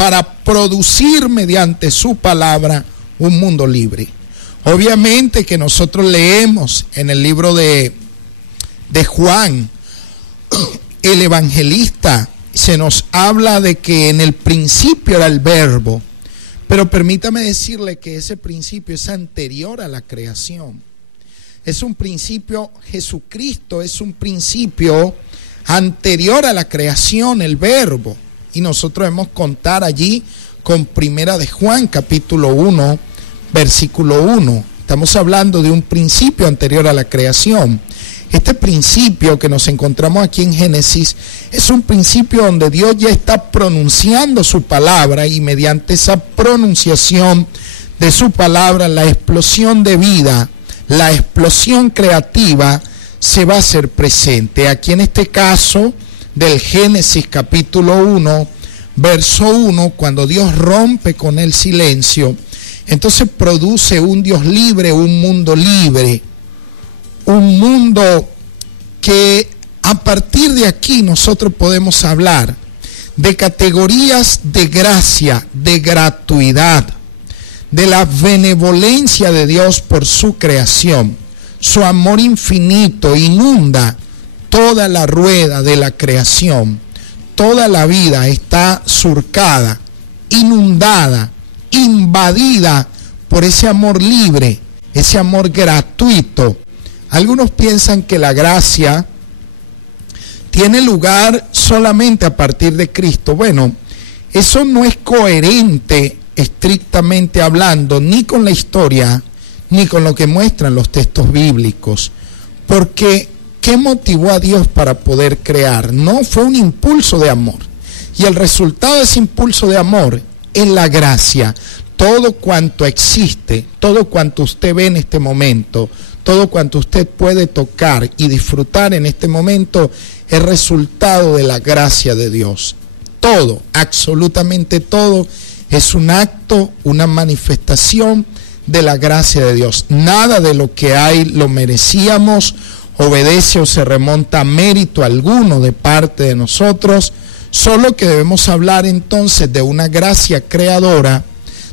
para producir mediante su palabra un mundo libre. Obviamente que nosotros leemos en el libro de Juan, el evangelista, se nos habla de que en el principio era el verbo, pero permítame decirle que ese principio es anterior a la creación. Es un principio, Jesucristo es un principio anterior a la creación, el verbo. Y nosotros debemos contar allí con Primera de Juan, capítulo 1, versículo 1. Estamos hablando de un principio anterior a la creación. Este principio que nos encontramos aquí en Génesis es un principio donde Dios ya está pronunciando su palabra, y mediante esa pronunciación de su palabra, la explosión de vida, la explosión creativa se va a hacer presente. Aquí en este caso del Génesis capítulo 1, verso 1, cuando Dios rompe con el silencio, entonces produce un Dios libre, un mundo libre. Un mundo que a partir de aquí nosotros podemos hablar de categorías de gracia, de gratuidad, de la benevolencia de Dios por su creación. Su amor infinito inunda toda la rueda de la creación. Toda la vida está surcada, inundada, invadida por ese amor libre, ese amor gratuito. Algunos piensan que la gracia tiene lugar solamente a partir de Cristo. Bueno, eso no es coherente estrictamente hablando, ni con la historia, ni con lo que muestran los textos bíblicos. Porque, ¿qué motivó a Dios para poder crear? No fue un impulso de amor. Y el resultado de ese impulso de amor es la gracia. Todo cuanto existe, todo cuanto usted ve en este momento, todo cuanto usted puede tocar y disfrutar en este momento es resultado de la gracia de Dios. Todo, absolutamente todo, es un acto, una manifestación de la gracia de Dios. Nada de lo que hay lo merecíamos, obedece o se remonta a mérito alguno de parte de nosotros, solo que debemos hablar entonces de una gracia creadora,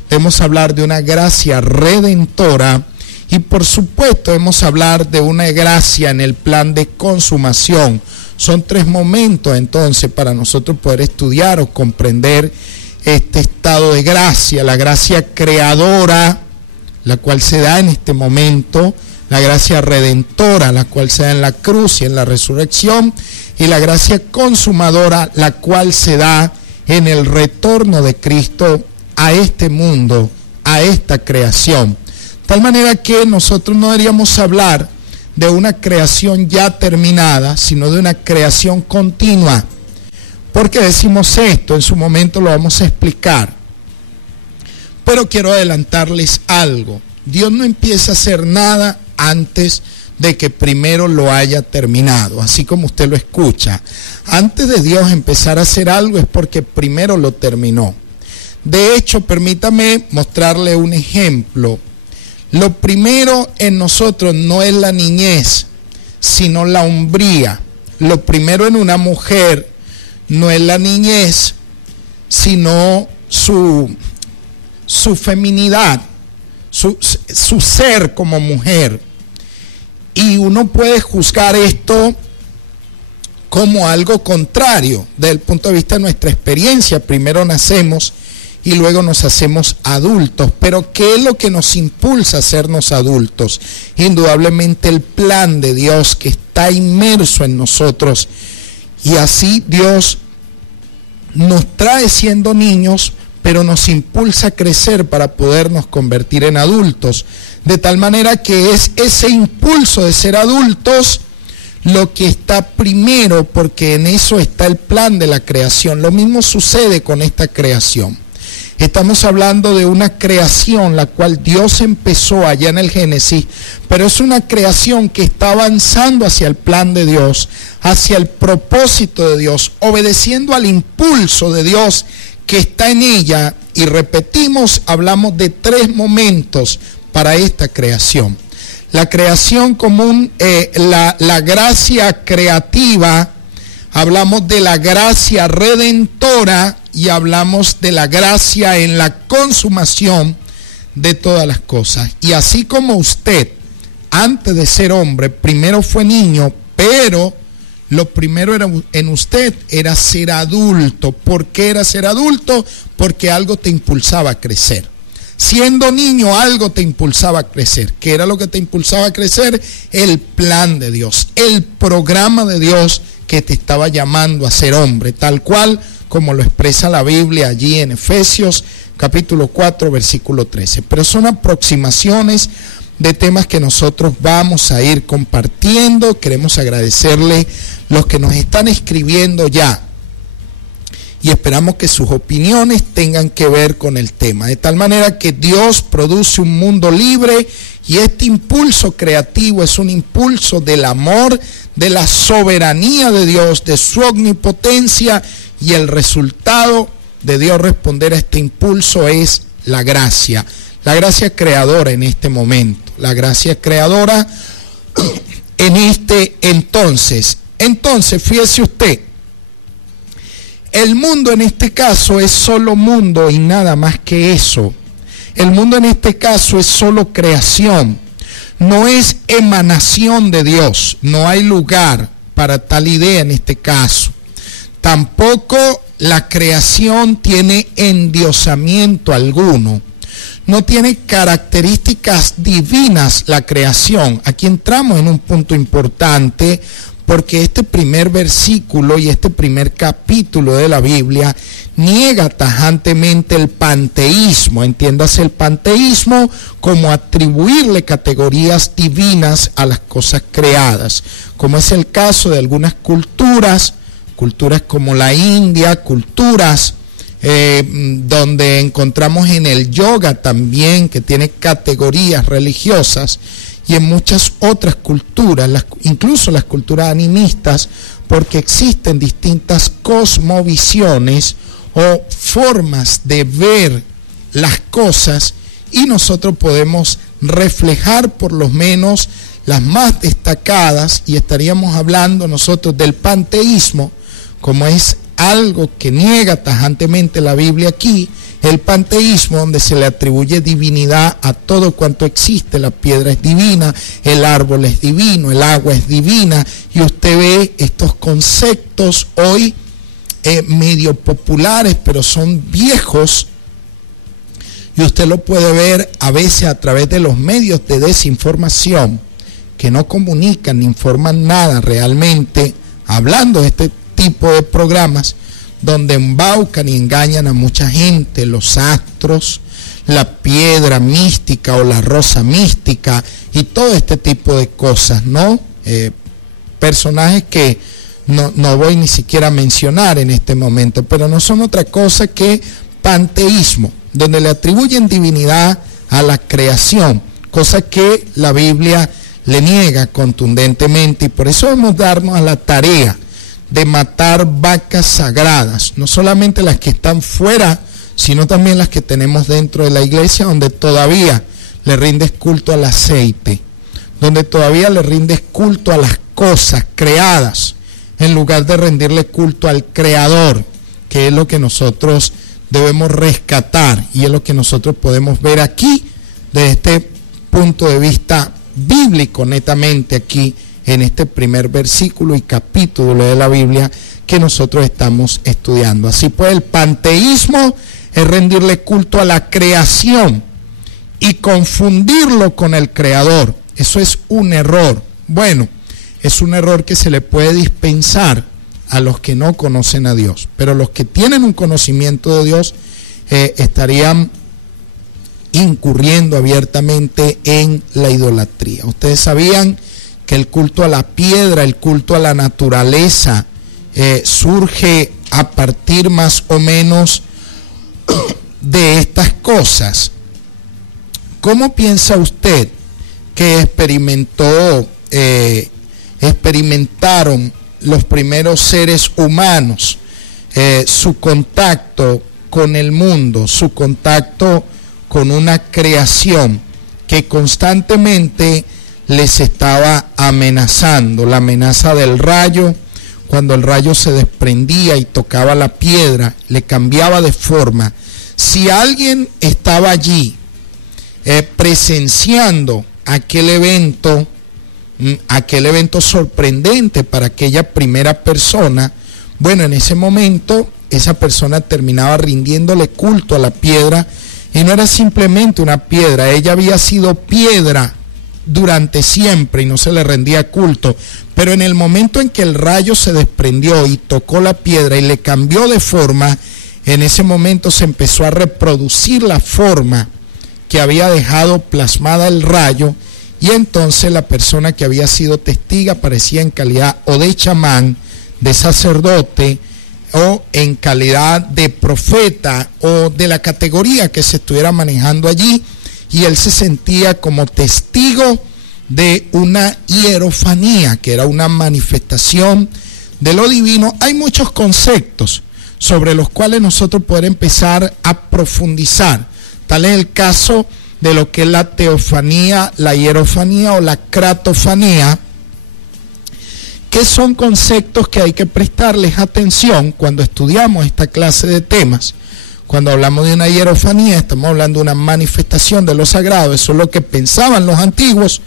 debemos hablar de una gracia redentora, y por supuesto debemos hablar de una gracia en el plan de consumación. Son tres momentos entonces para nosotros poder estudiar o comprender este estado de gracia: la gracia creadora, la cual se da en este momento; la gracia redentora, la cual se da en la cruz y en la resurrección; y la gracia consumadora, la cual se da en el retorno de Cristo a este mundo, a esta creación. De tal manera que nosotros no deberíamos hablar de una creación ya terminada, sino de una creación continua. ¿Por qué decimos esto? En su momento lo vamos a explicar. Pero quiero adelantarles algo. Dios no empieza a hacer nada antes de que primero lo haya terminado, así como usted lo escucha. Antes de Dios empezar a hacer algo es porque primero lo terminó. De hecho, permítame mostrarle un ejemplo. Lo primero en nosotros no es la niñez, sino la hombría. Lo primero en una mujer no es la niñez, sino su feminidad, su ser como mujer. Y uno puede juzgar esto como algo contrario desde el punto de vista de nuestra experiencia. Primero nacemos y luego nos hacemos adultos. Pero ¿qué es lo que nos impulsa a hacernos adultos? Indudablemente el plan de Dios que está inmerso en nosotros. Y así Dios nos trae siendo niños, pero nos impulsa a crecer para podernos convertir en adultos. De tal manera que es ese impulso de ser adultos lo que está primero, porque en eso está el plan de la creación. Lo mismo sucede con esta creación. Estamos hablando de una creación la cual Dios empezó allá en el Génesis, pero es una creación que está avanzando hacia el plan de Dios, hacia el propósito de Dios, obedeciendo al impulso de Dios que está en ella. Y repetimos, hablamos de tres momentos para esta creación. La creación común, la gracia creativa, hablamos de la gracia redentora y hablamos de la gracia en la consumación de todas las cosas. Y así como usted, antes de ser hombre, primero fue niño, pero lo primero en usted era ser adulto. ¿Por qué era ser adulto? Porque algo te impulsaba a crecer. Siendo niño, algo te impulsaba a crecer. ¿Qué era lo que te impulsaba a crecer? El plan de Dios, el programa de Dios que te estaba llamando a ser hombre, tal cual como lo expresa la Biblia allí en Efesios capítulo 4, versículo 13. Pero son aproximaciones de temas que nosotros vamos a ir compartiendo. Queremos agradecerle los que nos están escribiendo ya y esperamos que sus opiniones tengan que ver con el tema, de tal manera que Dios produce un mundo libre y este impulso creativo es un impulso del amor, de la soberanía de Dios, de su omnipotencia, y el resultado de Dios responder a este impulso es la gracia creadora en este momento, la gracia creadora en este entonces. Entonces, fíjese usted, el mundo en este caso es solo mundo y nada más que eso. El mundo en este caso es solo creación, no es emanación de Dios, no hay lugar para tal idea en este caso. Tampoco la creación tiene endiosamiento alguno, no tiene características divinas la creación. Aquí entramos en un punto importante, porque este primer versículo y este primer capítulo de la Biblia niega tajantemente el panteísmo. Entiéndase el panteísmo como atribuirle categorías divinas a las cosas creadas, como es el caso de algunas culturas como la India, culturas donde encontramos en el yoga también, que tiene categorías religiosas, y en muchas otras culturas, incluso las culturas animistas, porque existen distintas cosmovisiones o formas de ver las cosas, y nosotros podemos reflejar por lo menos las más destacadas, y estaríamos hablando nosotros del panteísmo, como es algo que niega tajantemente la Biblia aquí, el panteísmo, donde se le atribuye divinidad a todo cuanto existe. La piedra es divina, el árbol es divino, el agua es divina, y usted ve estos conceptos hoy medio populares, pero son viejos, y usted lo puede ver a veces a través de los medios de desinformación, que no comunican ni informan nada realmente, hablando de este tipo de programas donde embaucan y engañan a mucha gente, los astros, la piedra mística o la rosa mística y todo este tipo de cosas, ¿no? Personajes que no voy ni siquiera a mencionar en este momento, pero no son otra cosa que panteísmo, donde le atribuyen divinidad a la creación, cosa que la Biblia le niega contundentemente, y por eso debemos darnos a la tarea de matar vacas sagradas, no solamente las que están fuera, sino también las que tenemos dentro de la iglesia, donde todavía le rindes culto al aceite, donde todavía le rindes culto a las cosas creadas, en lugar de rendirle culto al Creador, que es lo que nosotros debemos rescatar, y es lo que nosotros podemos ver aquí, desde este punto de vista bíblico, netamente aquí, en este primer versículo y capítulo de la Biblia que nosotros estamos estudiando. Así pues, el panteísmo es rendirle culto a la creación y confundirlo con el Creador. Eso es un error. Bueno, es un error que se le puede dispensar a los que no conocen a Dios, pero los que tienen un conocimiento de Dios estarían incurriendo abiertamente en la idolatría. Ustedes sabían que el culto a la piedra, el culto a la naturaleza, surge a partir más o menos de estas cosas. ¿Cómo piensa usted que experimentaron los primeros seres humanos su contacto con el mundo, su contacto con una creación que constantemente les estaba amenazando? La amenaza del rayo, cuando el rayo se desprendía y tocaba la piedra, le cambiaba de forma. Si alguien estaba allí presenciando aquel evento sorprendente para aquella primera persona, bueno, en ese momento esa persona terminaba rindiéndole culto a la piedra, y no era simplemente una piedra, ella había sido piedra durante siempre y no se le rendía culto, pero en el momento en que el rayo se desprendió y tocó la piedra y le cambió de forma, en ese momento se empezó a reproducir la forma que había dejado plasmada el rayo, y entonces la persona que había sido testiga aparecía en calidad o de chamán, de sacerdote, o en calidad de profeta, o de la categoría que se estuviera manejando allí, y él se sentía como testigo de una hierofanía, que era una manifestación de lo divino. Hay muchos conceptos sobre los cuales nosotros podemos empezar a profundizar. Tal es el caso de lo que es la teofanía, la hierofanía o la cratofanía, que son conceptos que hay que prestarles atención cuando estudiamos esta clase de temas. Cuando hablamos de una hierofanía, estamos hablando de una manifestación de lo sagrado. Eso es lo que pensaban los antiguos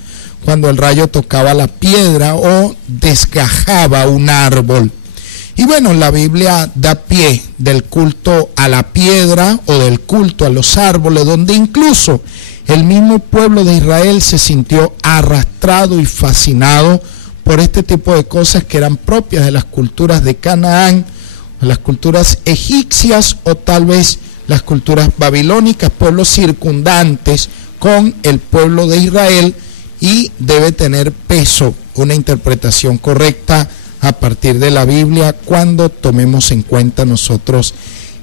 cuando el rayo tocaba la piedra o desgajaba un árbol. Y bueno, la Biblia da pie del culto a la piedra o del culto a los árboles, donde incluso el mismo pueblo de Israel se sintió arrastrado y fascinado por este tipo de cosas que eran propias de las culturas de Canaán, las culturas egipcias o tal vez las culturas babilónicas, pueblos circundantes con el pueblo de Israel, y debe tener peso una interpretación correcta a partir de la Biblia cuando tomemos en cuenta nosotros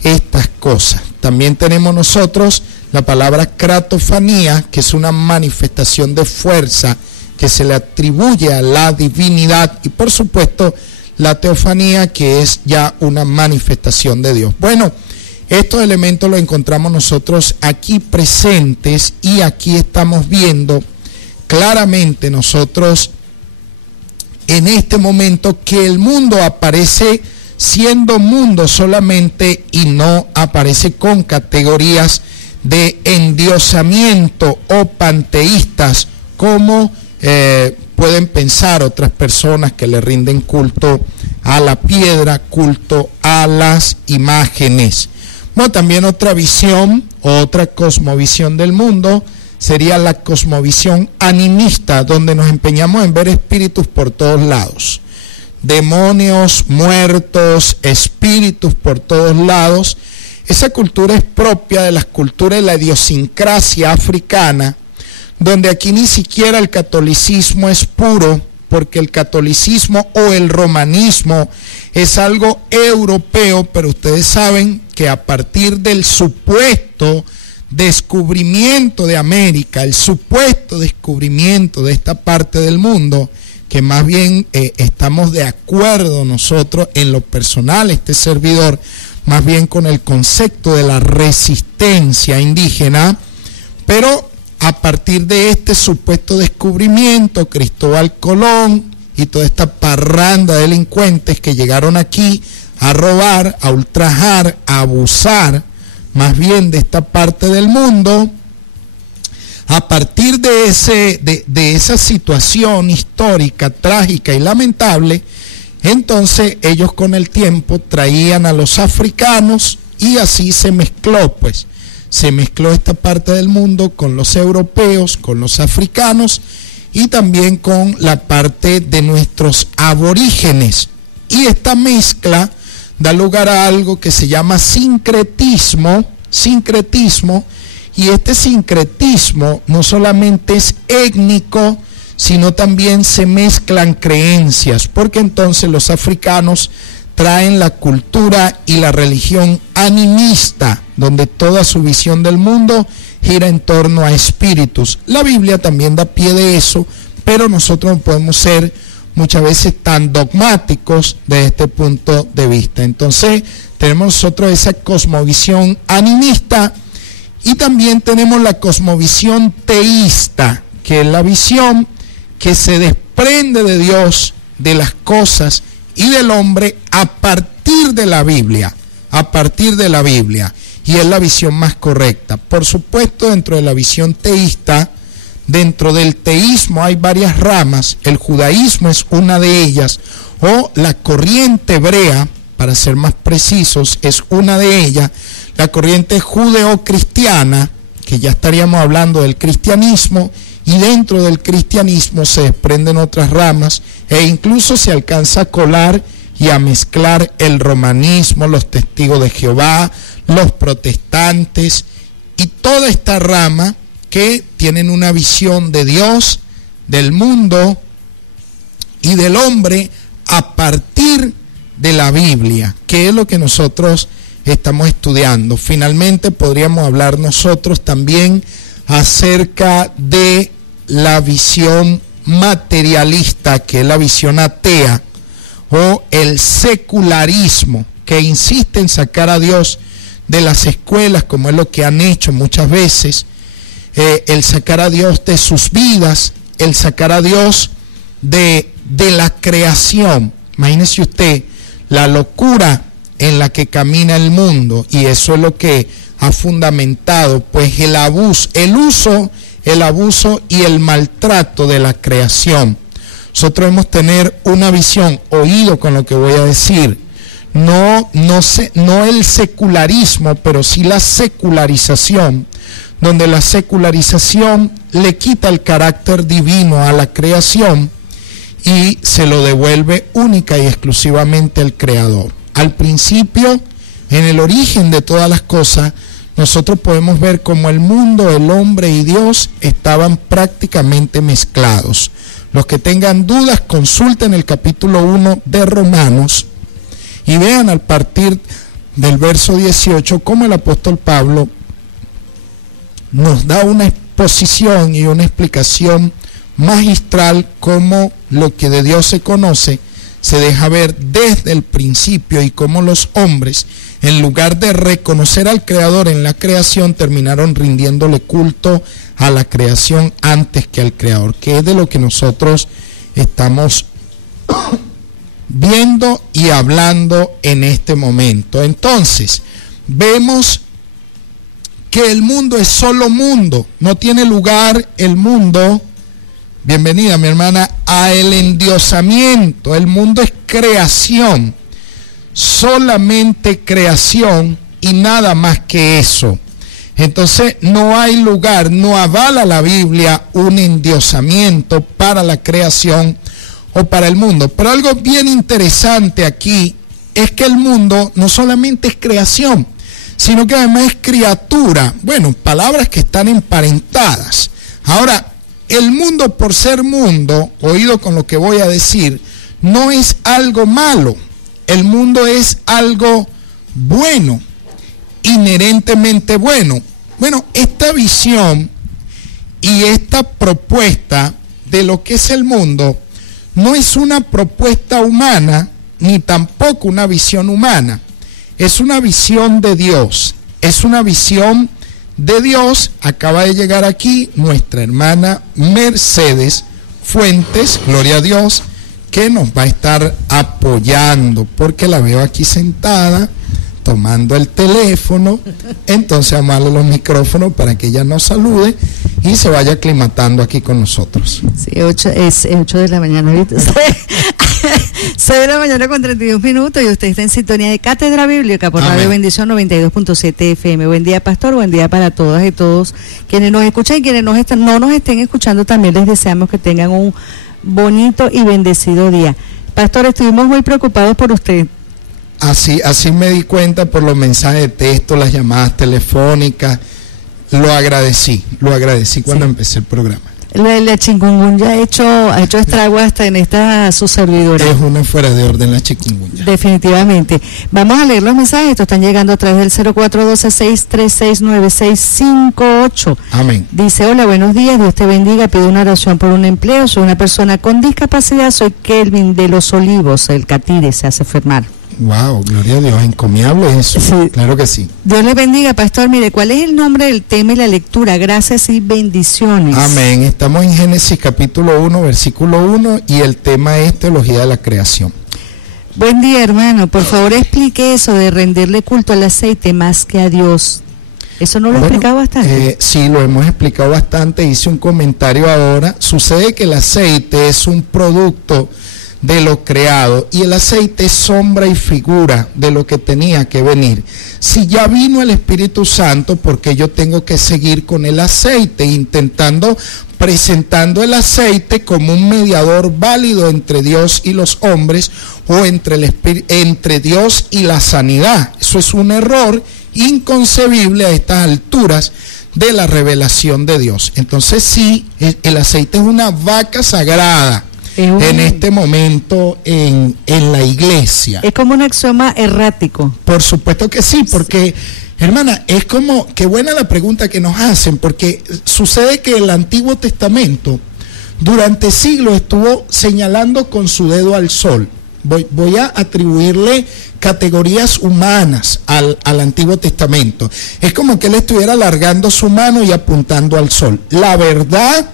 estas cosas. También tenemos nosotros la palabra cratofanía, que es una manifestación de fuerza que se le atribuye a la divinidad, y por supuesto la teofanía, que es ya una manifestación de Dios. Bueno, estos elementos los encontramos nosotros aquí presentes, y aquí estamos viendo claramente nosotros en este momento que el mundo aparece siendo mundo solamente y no aparece con categorías de endiosamiento o panteístas como pueden pensar otras personas que le rinden culto a la piedra, culto a las imágenes. Bueno, también otra visión, otra cosmovisión del mundo sería la cosmovisión animista, donde nos empeñamos en ver espíritus por todos lados. Demonios, muertos, espíritus por todos lados. Esa cultura es propia de las culturas de la idiosincrasia africana, donde aquí ni siquiera el catolicismo es puro, porque el catolicismo o el romanismo es algo europeo, pero ustedes saben que a partir del supuesto descubrimiento de América, el supuesto descubrimiento de esta parte del mundo, que más bien estamos de acuerdo nosotros en lo personal, este servidor, más bien con el concepto de la resistencia indígena, pero a partir de este supuesto descubrimiento, Cristóbal Colón y toda esta parranda de delincuentes que llegaron aquí a robar, a ultrajar, a abusar más bien de esta parte del mundo, a partir de esa situación histórica, trágica y lamentable, entonces ellos con el tiempo traían a los africanos, y así se mezcló, se mezcló esta parte del mundo con los europeos, con los africanos y también con la parte de nuestros aborígenes. Y esta mezcla da lugar a algo que se llama sincretismo, y este sincretismo no solamente es étnico, sino también se mezclan creencias, porque entonces los africanos traen la cultura y la religión animista, donde toda su visión del mundo gira en torno a espíritus. La Biblia también da pie de eso, pero nosotros no podemos ser muchas veces tan dogmáticos desde este punto de vista. Entonces tenemos nosotros esa cosmovisión animista, y también tenemos la cosmovisión teísta, que es la visión que se desprende de Dios, de las cosas, y del hombre a partir de la Biblia, y es la visión más correcta. Por supuesto, dentro de la visión teísta, dentro del teísmo hay varias ramas, el judaísmo es una de ellas, o la corriente hebrea, para ser más precisos, es una de ellas, la corriente judeo-cristiana, que ya estaríamos hablando del cristianismo, y dentro del cristianismo se desprenden otras ramas, e incluso se alcanza a colar y a mezclar el romanismo, los testigos de Jehová, los protestantes, y toda esta rama que tienen una visión de Dios, del mundo y del hombre a partir de la Biblia, que es lo que nosotros estamos estudiando. Finalmente podríamos hablar nosotros también acerca de la visión materialista, que es la visión atea, o el secularismo, que insiste en sacar a Dios de las escuelas, como es lo que han hecho muchas veces, el sacar a Dios de sus vidas, el sacar a Dios de la creación. Imagínese usted la locura en la que camina el mundo, y eso es lo que ha fundamentado pues el abuso y el maltrato de la creación. Nosotros debemos tener una visión, oído con lo que voy a decir, no el secularismo, pero sí la secularización, donde la secularización le quita el carácter divino a la creación y se lo devuelve única y exclusivamente al Creador. Al principio, en el origen de todas las cosas, nosotros podemos ver cómo el mundo, el hombre y Dios estaban prácticamente mezclados. Los que tengan dudas, consulten el capítulo 1 de Romanos y vean a partir del verso 18 cómo el apóstol Pablo nos da una exposición y una explicación magistral, cómo lo que de Dios se conoce se deja ver desde el principio, y cómo los hombres, en lugar de reconocer al Creador en la creación, terminaron rindiéndole culto a la creación antes que al Creador, que es de lo que nosotros estamos viendo y hablando en este momento. Entonces, vemos que el mundo es solo mundo, no tiene lugar el mundo, bienvenida mi hermana, a el endiosamiento. El mundo es creación, solamente creación y nada más que eso. Entonces no hay lugar, no avala la Biblia un endiosamiento para la creación o para el mundo. Pero algo bien interesante aquí es que el mundo no solamente es creación, sino que además es criatura. Bueno, palabras que están emparentadas. Ahora, el mundo, por ser mundo, oído con lo que voy a decir, no es algo malo. El mundo es algo bueno, inherentemente bueno. Bueno, esta visión y esta propuesta de lo que es el mundo no es una propuesta humana, ni tampoco una visión humana. Es una visión de Dios. Es una visión de Dios. Acaba de llegar aquí nuestra hermana Mercedes Fuentes, gloria a Dios, que nos va a estar apoyando, porque la veo aquí sentada tomando el teléfono. Entonces vamos a darle los micrófonos para que ella nos salude y se vaya aclimatando aquí con nosotros. Sí, es 8 de la mañana ahorita. 6 de la mañana con 32 minutos, y usted está en sintonía de Cátedra Bíblica por Radio Bendición 92.7 FM. Buen día, pastor, buen día para todas y todos quienes nos escuchan, y quienes no nos estén escuchando también les deseamos que tengan un bonito y bendecido día. Pastor, estuvimos muy preocupados por usted. Así me di cuenta por los mensajes de texto, las llamadas telefónicas. Lo agradecí cuando empecé el programa. La chikungunya ha hecho estrago hasta en esta su servidora. Es una fuera de orden la chikungunya. Definitivamente. Vamos a leer los mensajes. Estos están llegando a través del 0412-636-9658. Amén. Dice: hola, buenos días, Dios te bendiga, pido una oración por un empleo. Soy una persona con discapacidad, soy Kelvin de Los Olivos, el Catire, se hace firmar. Wow, gloria a Dios, encomiable eso. Sí. Claro que sí. Dios le bendiga, pastor. Mire, ¿cuál es el nombre del tema y la lectura? Gracias y bendiciones. Amén. Estamos en Génesis capítulo 1, versículo 1, y el tema es teología de la creación. Buen día, hermano. Por favor, explique eso de rendirle culto al aceite más que a Dios. ¿Eso no lo he explicado bastante? Sí, lo hemos explicado bastante. Hice un comentario ahora. Sucede que el aceite es un producto de lo creado y el aceite es sombra y figura de lo que tenía que venir. Si ya vino el Espíritu Santo, ¿por qué yo tengo que seguir con el aceite, presentando el aceite como un mediador válido entre Dios y los hombres o entre Dios y la sanidad? Eso es un error inconcebible a estas alturas de la revelación de Dios. Entonces sí, el aceite es una vaca sagrada en este momento en la iglesia. Es como un axioma errático. Por supuesto que sí, porque, hermana, es como, qué buena la pregunta que nos hacen, porque sucede que el Antiguo Testamento durante siglos estuvo señalando con su dedo al sol. Voy a atribuirle categorías humanas al Antiguo Testamento. Es como que él estuviera alargando su mano y apuntando al sol. La verdad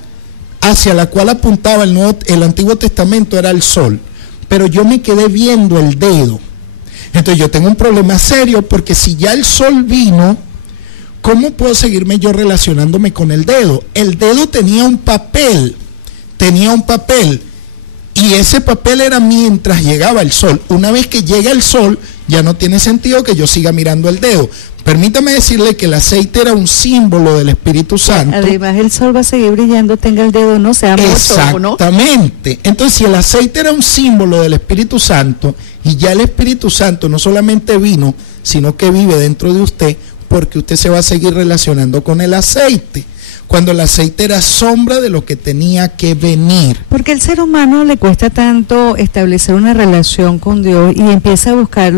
hacia la cual apuntaba el Antiguo Testamento era el sol, pero yo me quedé viendo el dedo. Entonces yo tengo un problema serio, porque si ya el sol vino, ¿cómo puedo seguirme yo relacionándome con el dedo? El dedo tenía un papel, y ese papel era mientras llegaba el sol. Una vez que llega el sol, ya no tiene sentido que yo siga mirando el dedo. Permítame decirle que el aceite era un símbolo del Espíritu Santo. Además, el sol va a seguir brillando, tenga el dedo, no sea mucho, exactamente, ¿no? Entonces, si el aceite era un símbolo del Espíritu Santo, y ya el Espíritu Santo no solamente vino, sino que vive dentro de usted, porque usted se va a seguir relacionando con el aceite, cuando el aceite era sombra de lo que tenía que venir. Porque al ser humano le cuesta tanto establecer una relación con Dios y empieza a buscar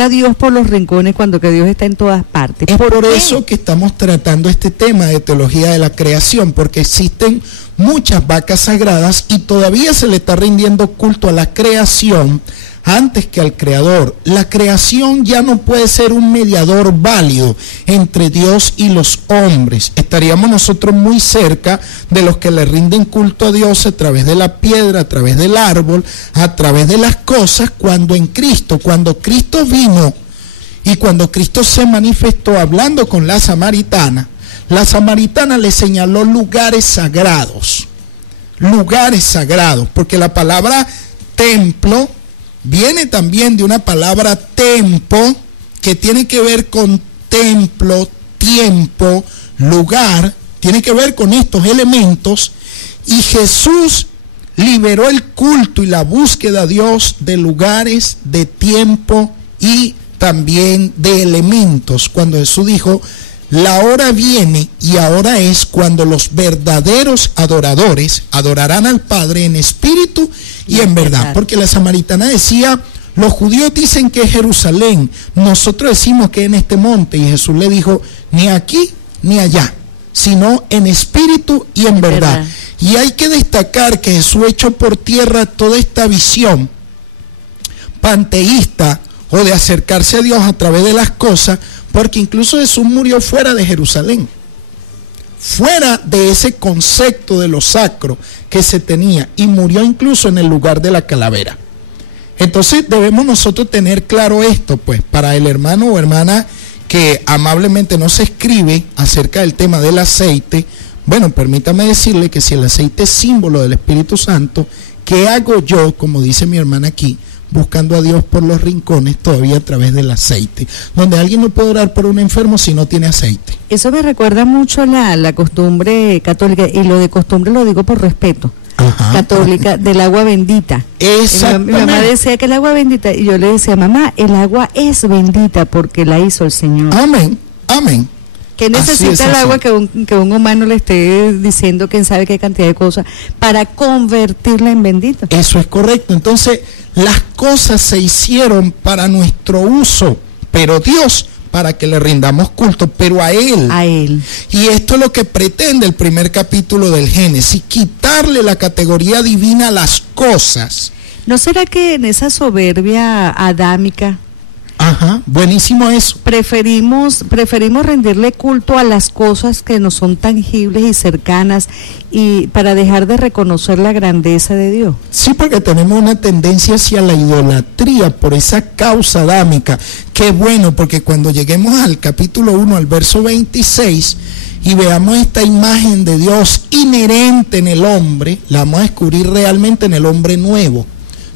a Dios por los rincones cuando que Dios está en todas partes. Es por eso que estamos tratando este tema de teología de la creación, porque existen muchas vacas sagradas y todavía se le está rindiendo culto a la creación antes que al Creador. La creación ya no puede ser un mediador válido entre Dios y los hombres. Estaríamos nosotros muy cerca de los que le rinden culto a Dios a través de la piedra, a través del árbol, a través de las cosas, cuando Cristo vino y cuando Cristo se manifestó hablando con la samaritana le señaló lugares sagrados, porque la palabra templo viene también de una palabra tempo, que tiene que ver con templo, tiempo, lugar, tiene que ver con estos elementos, y Jesús liberó el culto y la búsqueda a Dios de lugares, de tiempo y también de elementos, cuando Jesús dijo: la hora viene y ahora es cuando los verdaderos adoradores adorarán al Padre en espíritu y en verdad. Porque la samaritana decía: los judíos dicen que es Jerusalén, nosotros decimos que es en este monte. Y Jesús le dijo: ni aquí ni allá, sino en espíritu y en verdad. Y hay que destacar que Jesús echó por tierra toda esta visión panteísta o de acercarse a Dios a través de las cosas, porque incluso Jesús murió fuera de Jerusalén, fuera de ese concepto de lo sacro que se tenía, y murió incluso en el lugar de la calavera. Entonces debemos nosotros tener claro esto, pues, para el hermano o hermana que amablemente nos escribe acerca del tema del aceite. Bueno, permítame decirle que si el aceite es símbolo del Espíritu Santo, ¿qué hago yo, como dice mi hermana aquí, buscando a Dios por los rincones todavía a través del aceite? Donde alguien no puede orar por un enfermo si no tiene aceite. Eso me recuerda mucho la costumbre católica, y lo de costumbre lo digo por respeto. Ajá, católica, del agua bendita. Exactamente. Mi mamá decía que el agua bendita, y yo le decía: mamá, el agua es bendita porque la hizo el Señor. Amén, amén. Que necesita el agua que un humano le esté diciendo quién sabe qué cantidad de cosas para convertirla en bendita. Eso es correcto. Entonces, las cosas se hicieron para nuestro uso, pero Dios para que le rindamos culto, pero a Él. A Él. Y esto es lo que pretende el primer capítulo del Génesis: quitarle la categoría divina a las cosas. ¿No será que en esa soberbia adámica Ajá, buenísimo eso. Preferimos rendirle culto a las cosas que no son tangibles y cercanas, y para dejar de reconocer la grandeza de Dios. Sí, porque tenemos una tendencia hacia la idolatría por esa causa adámica. Qué bueno, porque cuando lleguemos al capítulo 1, al verso 26, y veamos esta imagen de Dios inherente en el hombre, la vamos a descubrir realmente en el hombre nuevo,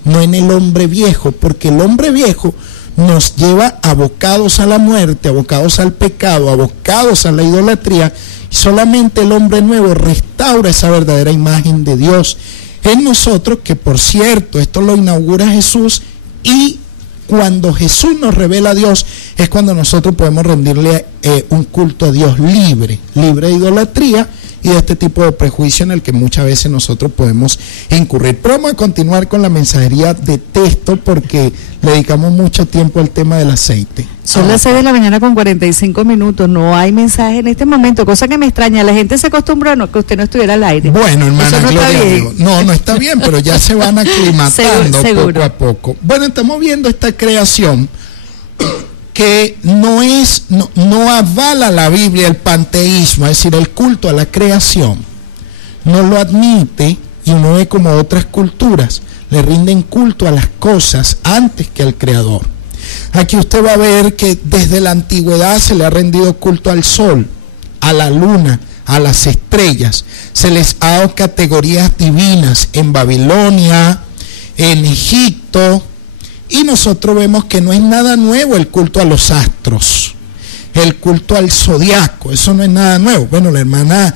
no en el hombre viejo, porque el hombre viejo nos lleva abocados a la muerte, abocados al pecado, abocados a la idolatría, y solamente el hombre nuevo restaura esa verdadera imagen de Dios en nosotros, que por cierto, esto lo inaugura Jesús, y cuando Jesús nos revela a Dios, es cuando nosotros podemos rendirle un culto a Dios libre de idolatría y de este tipo de prejuicio en el que muchas veces nosotros podemos incurrir. Pero vamos a continuar con la mensajería de texto porque le dedicamos mucho tiempo al tema del aceite. Son las 6 de la mañana con 45 minutos, no hay mensaje en este momento, cosa que me extraña, la gente se acostumbró a que usted no estuviera al aire. Bueno, hermana, eso no está bien. No está bien, pero ya se van aclimatando poco a poco. Bueno, estamos viendo esta creación que no avala la Biblia el panteísmo, es decir, el culto a la creación, no lo admite, y uno ve como otras culturas le rinden culto a las cosas antes que al Creador. Aquí usted va a ver que desde la antigüedad se le ha rendido culto al sol, a la luna, a las estrellas, se les ha dado categorías divinas en Babilonia, en Egipto. Y nosotros vemos que no es nada nuevo el culto a los astros, el culto al zodiaco, eso no es nada nuevo. Bueno, la hermana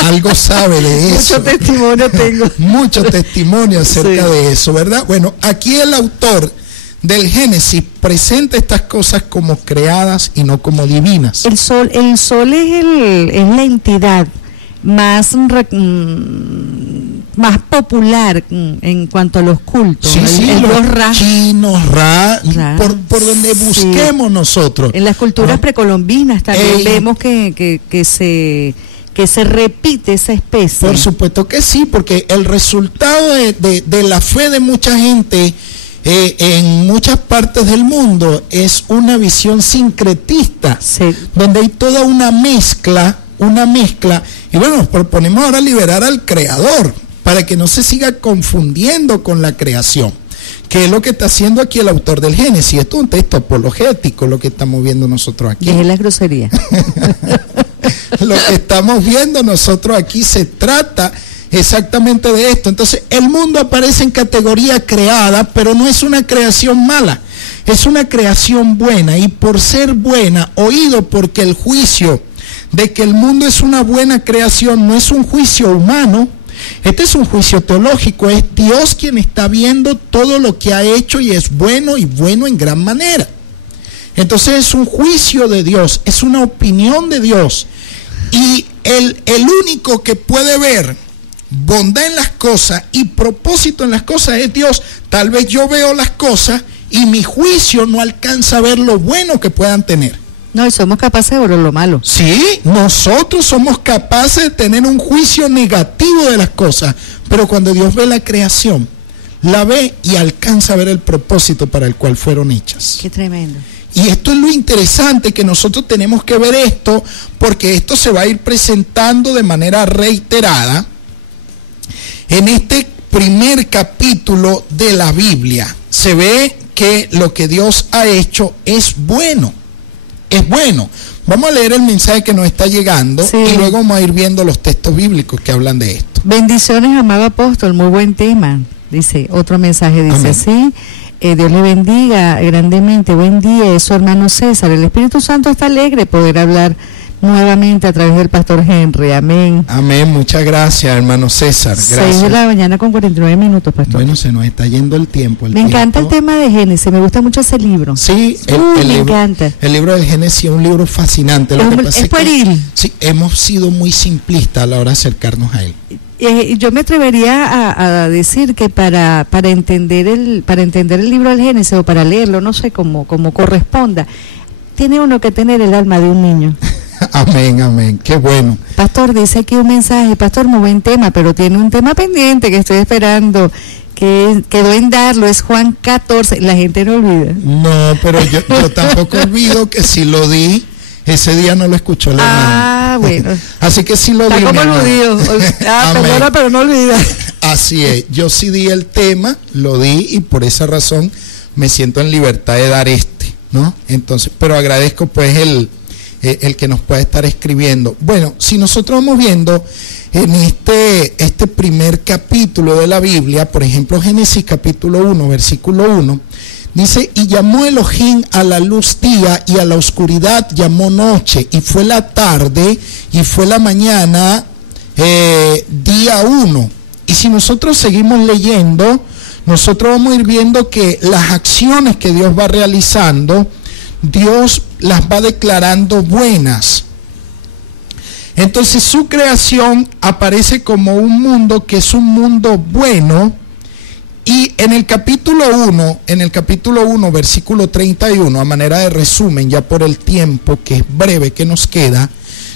algo sabe de eso. Mucho testimonio tengo. Mucho testimonio acerca de eso, ¿verdad? Bueno, aquí el autor del Génesis presenta estas cosas como creadas y no como divinas. El sol es la entidad más popular en cuanto a los cultos. Sí, los chinos, Ra, por donde busquemos nosotros. En las culturas precolombinas también vemos que se repite esa especie. Por supuesto que sí, porque el resultado de la fe de mucha gente en muchas partes del mundo es una visión sincretista, donde hay toda una mezcla, y bueno, nos proponemos ahora liberar al Creador, para que no se siga confundiendo con la creación, que es lo que está haciendo aquí el autor del Génesis. Esto es un texto apologético, lo que estamos viendo nosotros aquí. Es la grosería. Lo que estamos viendo nosotros aquí se trata exactamente de esto. Entonces, el mundo aparece en categoría creada, pero no es una creación mala, es una creación buena, y por ser buena, oído porque el juicio de que el mundo es una buena creación no es un juicio humano. Este es un juicio teológico, es Dios quien está viendo todo lo que ha hecho y es bueno, y bueno en gran manera. Entonces es un juicio de Dios, es una opinión de Dios, y el único que puede ver bondad en las cosas y propósito en las cosas es Dios. Tal vez yo veo las cosas y mi juicio no alcanza a ver lo bueno que puedan tener. No, y somos capaces de ver lo malo. Sí, nosotros somos capaces de tener un juicio negativo de las cosas, pero cuando Dios ve la creación, la ve y alcanza a ver el propósito para el cual fueron hechas. Qué tremendo. Y esto es lo interesante, que nosotros tenemos que ver esto, porque esto se va a ir presentando de manera reiterada en este primer capítulo de la Biblia. Se ve que lo que Dios ha hecho es bueno. Es bueno. Vamos a leer el mensaje que nos está llegando, sí, y luego vamos a ir viendo los textos bíblicos que hablan de esto. Bendiciones, amado apóstol, muy buen tema. Dice, otro mensaje dice Amén. Así, Dios le bendiga grandemente, buen día, es su hermano César. El Espíritu Santo está alegre de poder hablar nuevamente a través del pastor Henry. Amén. Amén, muchas gracias, hermano César. Gracias. 6 de la mañana con 49 minutos, pastor. Bueno, se nos está yendo el tiempo. Me encanta el tema de Génesis, me gusta mucho ese libro. Sí, me encanta. El libro del Génesis es un libro fascinante. Es pueril. Sí, hemos sido muy simplistas a la hora de acercarnos a él. Yo me atrevería a decir que para entender el libro del Génesis, o para leerlo, no sé cómo corresponda, tiene uno que tener el alma de un niño. Amén, amén, qué bueno. Pastor, dice aquí un mensaje, pastor, muy buen tema, pero tiene un tema pendiente que estoy esperando que quedó en darlo, es Juan 14, la gente no olvida. No, pero yo tampoco olvido que si lo di, ese día no lo escuchó la hermana. Bueno. Así que sí lo di. Está como aludido. Perdona, pero no olvida. Así es, yo sí di el tema, lo di y por esa razón me siento en libertad de dar ¿no? Entonces, pero agradezco pues el que nos pueda estar escribiendo. Bueno, si nosotros vamos viendo en este primer capítulo de la Biblia, por ejemplo, Génesis capítulo 1, versículo 1, dice, y llamó Elohim a la luz día y a la oscuridad llamó noche, y fue la tarde y fue la mañana, día 1. Y si nosotros seguimos leyendo, nosotros vamos a ir viendo que las acciones que Dios va realizando, Dios las va declarando buenas. Entonces su creación aparece como un mundo que es un mundo bueno, y en el capítulo 1, versículo 31, a manera de resumen, ya por el tiempo que es breve que nos queda,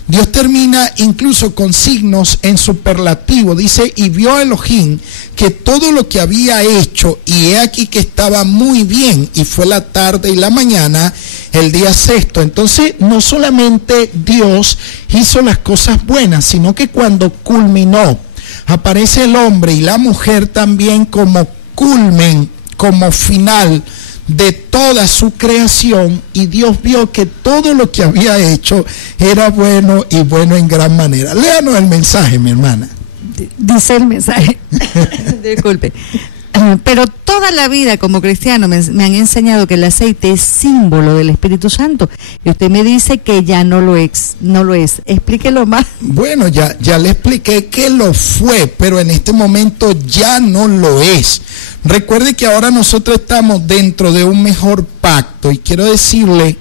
Dios termina incluso con signos en superlativo. Dice, y vio Elohim que todo lo que había hecho, y he aquí que estaba muy bien, y fue la tarde y la mañana, el día sexto. Entonces, no solamente Dios hizo las cosas buenas, sino que cuando culminó, aparece el hombre y la mujer también como culmen, como final de toda su creación, y Dios vio que todo lo que había hecho era bueno y bueno en gran manera. Léanos el mensaje, mi hermana. Dice el mensaje, disculpe, pero toda la vida como cristiano me han enseñado que el aceite es símbolo del Espíritu Santo, y usted me dice que ya no lo es. Explíquelo más. Bueno, ya le expliqué que lo fue, pero en este momento ya no lo es. Recuerde que ahora nosotros estamos dentro de un mejor pacto, y quiero decirle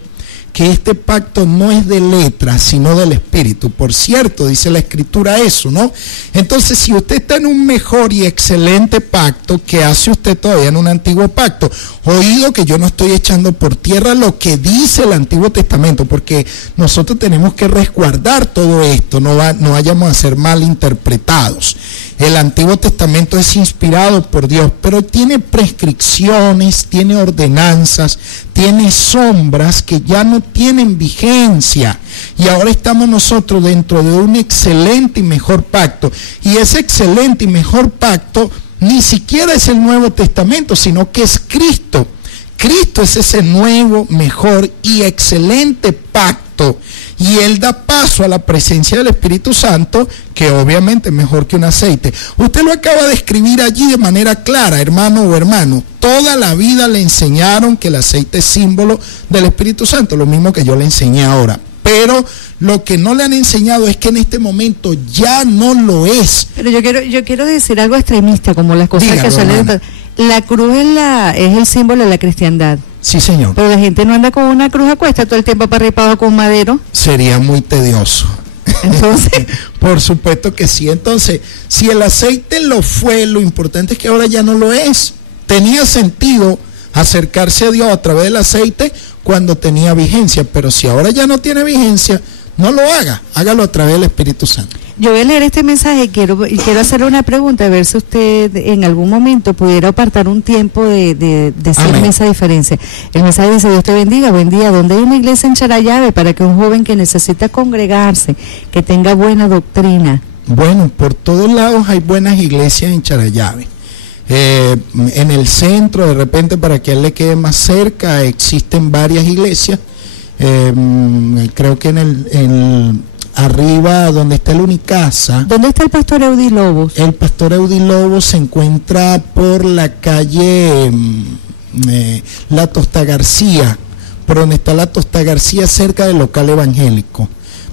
que este pacto no es de letra, sino del Espíritu. Por cierto, dice la Escritura eso, ¿no? Entonces, si usted está en un mejor y excelente pacto, ¿qué hace usted todavía en un antiguo pacto? Oído que yo no estoy echando por tierra lo que dice el Antiguo Testamento, porque nosotros tenemos que resguardar todo esto, no vayamos a ser mal interpretados. El Antiguo Testamento es inspirado por Dios, pero tiene prescripciones, tiene ordenanzas, tiene sombras que ya no tienen vigencia. Y ahora estamos nosotros dentro de un excelente y mejor pacto. Y ese excelente y mejor pacto ni siquiera es el Nuevo Testamento, sino que es Cristo. Cristo es ese nuevo, mejor y excelente pacto. Y Él da paso a la presencia del Espíritu Santo, que obviamente es mejor que un aceite. Usted lo acaba de escribir allí de manera clara, hermano o hermano. Toda la vida le enseñaron que el aceite es símbolo del Espíritu Santo, lo mismo que yo le enseñé ahora. Pero lo que no le han enseñado es que en este momento ya no lo es. Pero yo quiero decir algo extremista, como las cosas Dígalo, que suelen... La cruz es el símbolo de la cristiandad. Sí, señor. Pero la gente no anda con una cruz a cuesta todo el tiempo para arriba y para abajo con madero. Sería muy tedioso. Entonces, por supuesto que sí. Entonces, si el aceite lo fue, lo importante es que ahora ya no lo es. Tenía sentido acercarse a Dios a través del aceite cuando tenía vigencia, pero si ahora ya no tiene vigencia, no lo haga, hágalo a través del Espíritu Santo. Yo voy a leer este mensaje y quiero hacerle una pregunta, a ver si usted en algún momento pudiera apartar un tiempo de decirme esa diferencia. El mensaje dice: Dios te bendiga, buen día. ¿Dónde hay una iglesia en Charallave para que un joven que necesita congregarse, que tenga buena doctrina? Bueno, por todos lados hay buenas iglesias en Charallave. En el centro, de repente, para que a él le quede más cerca, existen varias iglesias. Creo que arriba donde está el Unicasa. ¿Dónde está el pastor Eudi Lobos? El pastor Eudi Lobos se encuentra por la calle La Tosta García, por donde está La Tosta García, cerca del local evangélico.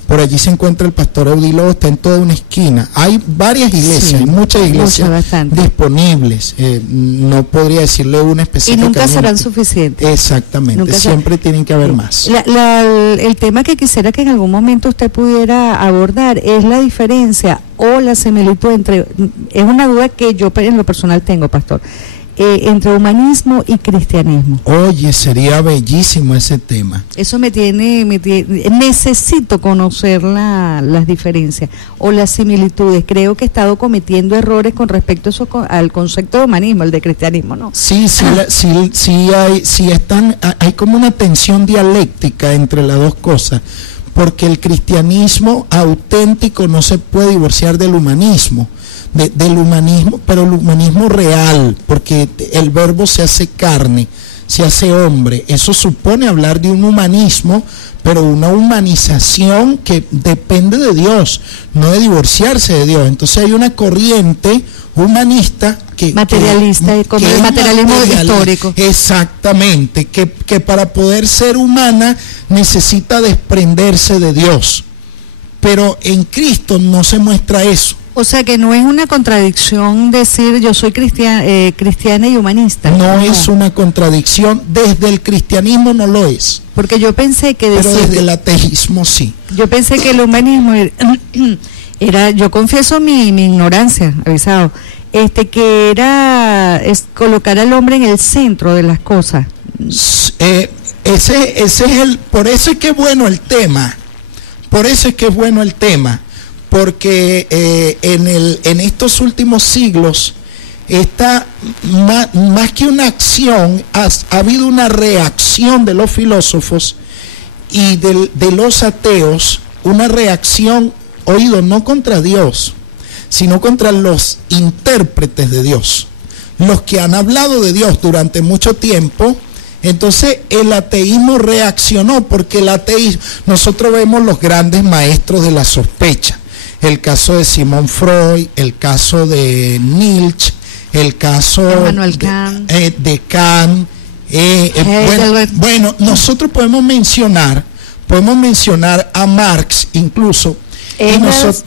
Por allí se encuentra el pastor Eudi Lobos, está en toda una esquina. Hay varias iglesias, sí, hay muchas iglesias disponibles. No podría decirle una específica. Y nunca serán suficientes. Exactamente, siempre tienen que haber más. El tema que quisiera que en algún momento usted pudiera abordar es la diferencia o la similitud entre... Es una duda que yo en lo personal tengo, pastor. entre humanismo y cristianismo. Oye, sería bellísimo ese tema. Eso necesito conocer las diferencias o las similitudes. Creo que he estado cometiendo errores con respecto a eso, al concepto de humanismo, el de cristianismo, ¿no? Sí, hay como una tensión dialéctica entre las dos cosas, porque el cristianismo auténtico no se puede divorciar del humanismo. Del humanismo, pero el humanismo real, porque el verbo se hace carne, se hace hombre. Eso supone hablar de un humanismo, pero una humanización que depende de Dios, no de divorciarse de Dios. Entonces hay una corriente humanista materialista, y como el materialismo histórico. Exactamente, que para poder ser humana necesita desprenderse de Dios. Pero en Cristo no se muestra eso. O sea que no es una contradicción decir yo soy cristiana y humanista. No es una contradicción, desde el cristianismo no lo es. Porque yo pensé que pero desde el ateísmo sí. Yo pensé que el humanismo era, yo confieso mi ignorancia, avisado, que era colocar al hombre en el centro de las cosas. Ese es por eso es que es bueno el tema. Porque en estos últimos siglos está más que una acción, ha habido una reacción de los filósofos y de los ateos, una reacción, no contra Dios, sino contra los intérpretes de Dios, los que han hablado de Dios durante mucho tiempo. Entonces el ateísmo reaccionó, porque el ateísmo, nosotros vemos los grandes maestros de la sospecha, el caso de Sigmund Freud, el caso de Nietzsche, el caso de Kant, nosotros podemos mencionar a Marx incluso. Engels,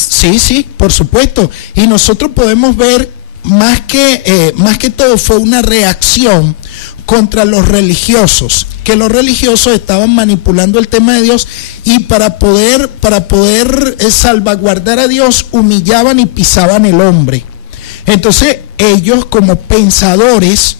sí, por supuesto. Y nosotros podemos ver más que todo fue una reacción contra los religiosos, que los religiosos estaban manipulando el tema de Dios y para poder salvaguardar a Dios humillaban y pisaban el hombre. Entonces ellos, como pensadores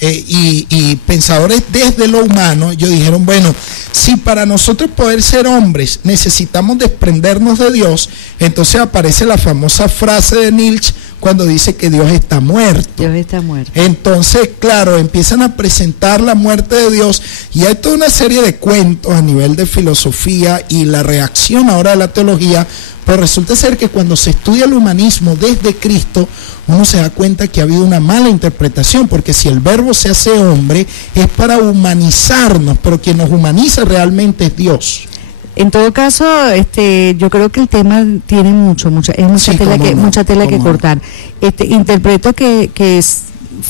y pensadores desde lo humano, ellos dijeron, bueno, si para nosotros poder ser hombres necesitamos desprendernos de Dios, entonces aparece la famosa frase de Nietzsche cuando dice que Dios está muerto. Dios está muerto. Entonces, claro, empiezan a presentar la muerte de Dios y hay toda una serie de cuentos a nivel de filosofía y la reacción ahora de la teología, pero resulta ser que cuando se estudia el humanismo desde Cristo, uno se da cuenta que ha habido una mala interpretación, porque si el verbo se hace hombre es para humanizarnos, pero quien nos humaniza realmente es Dios. En todo caso, yo creo que el tema tiene mucha tela que cortar. Interpreto que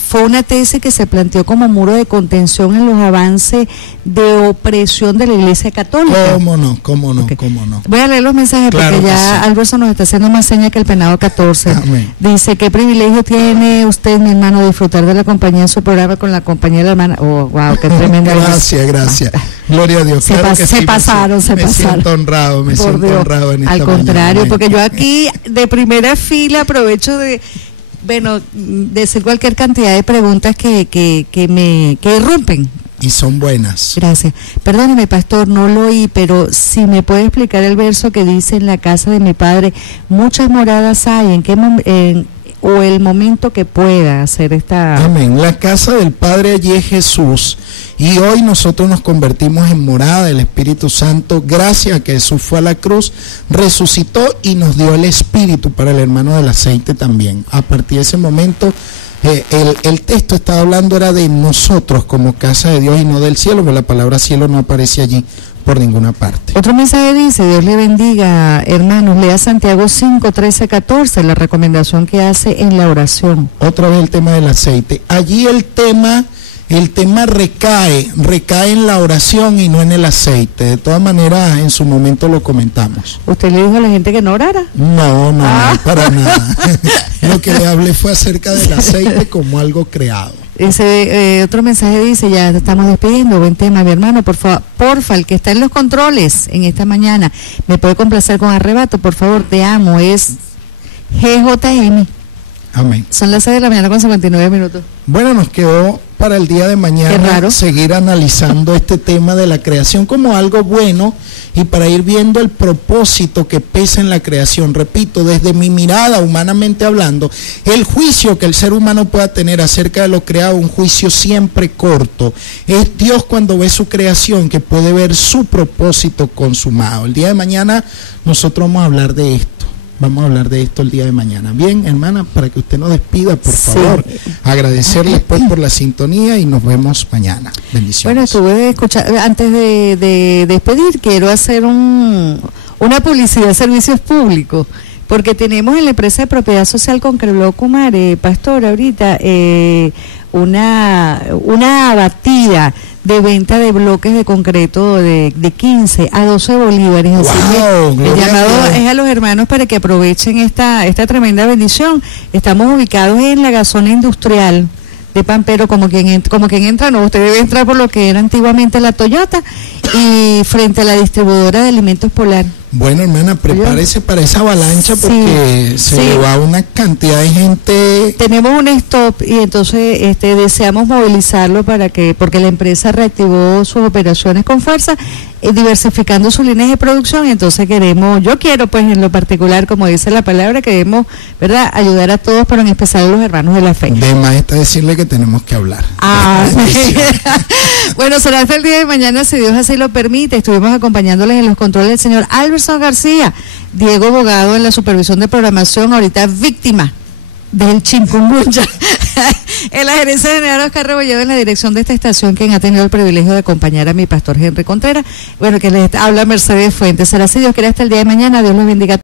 fue una tesis que se planteó como muro de contención en los avances de opresión de la Iglesia Católica. ¿Cómo no? Okay. Voy a leer los mensajes, claro, porque ya Alberto nos está haciendo más señas que el penado 14. Amén. Dice, ¿qué privilegio tiene usted, mi hermano, disfrutar de la compañía de su programa con la compañía de la hermana? Oh, wow, qué tremenda. Gracias. Gloria a Dios. Se pasaron. Me siento honrado en esta mañana. Al contrario, porque yo aquí de primera fila aprovecho de decir cualquier cantidad de preguntas que irrumpen. Y son buenas. Gracias. Perdóneme, pastor, no lo oí, pero si me puede explicar el verso que dice: en la casa de mi padre muchas moradas hay, o el momento que pueda hacer esta... Amén. La casa del Padre allí es Jesús, y hoy nosotros nos convertimos en morada del Espíritu Santo gracias a que Jesús fue a la cruz, resucitó y nos dio el Espíritu para el hermano del aceite también. A partir de ese momento el texto estaba hablando era de nosotros como casa de Dios y no del cielo, porque la palabra cielo no aparece allí por ninguna parte. Otro mensaje dice: Dios le bendiga, hermanos, lea Santiago 5, 13, 14, la recomendación que hace en la oración. Otra vez el tema del aceite. Allí el tema recae en la oración y no en el aceite. De todas maneras, en su momento lo comentamos. ¿Usted le dijo a la gente que no orara? No, para nada. Lo que le hablé fue acerca del aceite como algo creado. Otro mensaje dice: ya estamos despidiendo, buen tema, mi hermano, porfa, el que está en los controles en esta mañana, ¿me puede complacer con arrebato? Por favor, te amo, es GJM. Amén. Son las 6 de la mañana con 59 minutos. Bueno, nos quedó para el día de mañana seguir analizando este tema de la creación como algo bueno y para ir viendo el propósito que pesa en la creación. Repito, desde mi mirada, humanamente hablando, el juicio que el ser humano pueda tener acerca de lo creado, un juicio siempre corto. Es Dios cuando ve su creación que puede ver su propósito consumado. El día de mañana nosotros vamos a hablar de esto. Vamos a hablar de esto el día de mañana. Bien, hermana, para que usted nos despida, por favor. Agradecerles pues por la sintonía y nos vemos mañana. Bendiciones. Bueno, estuve escuchando, antes de despedir, quiero hacer una publicidad de servicios públicos, porque tenemos en la empresa de propiedad social Concrebló Kumar, Pastor, ahorita una abatida de venta de bloques de concreto de 15 a 12 bolívares. Wow, así que el llamado es a los hermanos para que aprovechen esta tremenda bendición. Estamos ubicados en la Gasona Industrial de Pampero, como quien entra, no, usted debe entrar por lo que era antiguamente la Toyota, y frente a la distribuidora de alimentos Polar. Bueno, hermana, prepárese para esa avalancha porque se va una cantidad de gente. Tenemos un stop y entonces deseamos movilizarlo porque la empresa reactivó sus operaciones con fuerza, diversificando sus líneas de producción, y entonces yo quiero pues en lo particular, como dice la palabra, queremos, ¿verdad?, ayudar a todos, pero en especial a los hermanos de la fe. De más está decirle que tenemos que hablar. Bueno, será hasta el día de mañana, si Dios así lo permite. Estuvimos acompañándoles en los controles del señor Alberson García, Diego Bogado en la supervisión de programación, ahorita víctima del chikungunya. En la gerencia general Oscar Rebolledo, en la dirección de esta estación, quien ha tenido el privilegio de acompañar a mi pastor Henry Contreras. Bueno, que les habla Mercedes Fuentes. Será, si Dios quiere, hasta el día de mañana. Dios los bendiga.